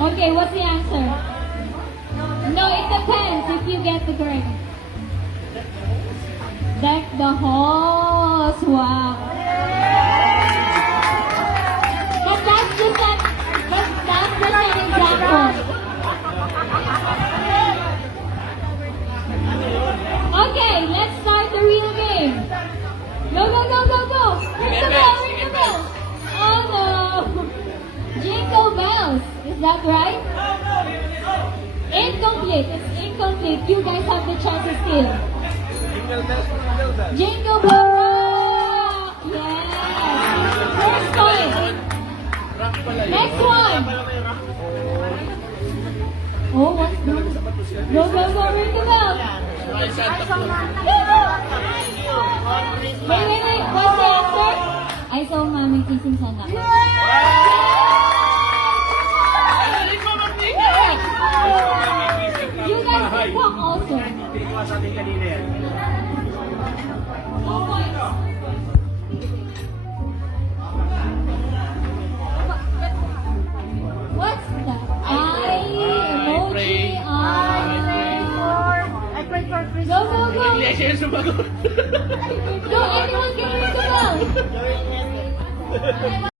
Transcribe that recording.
Okay, what's the answer? No, it depends if you get the correct. Deck the halls. Wow. But that's just an example. Okay, let's start the real game. Go, go, go, go, go. Ring the bell, ring the bell. Oh no. Jingle bells. Is that right? Incomplete. It's incomplete. You guys have the chance to steal. Jingle bell rock. Yes. First point. Next one. Oh, what's this? Go, go, go. Ring the bell. Wait. What's the answer? I saw Mami kissing Santa. You guys can talk also. 2 points. What's that? Emoji. I pray for Christmas. Go, go, go. sumagot. No, anyone can ring the bell.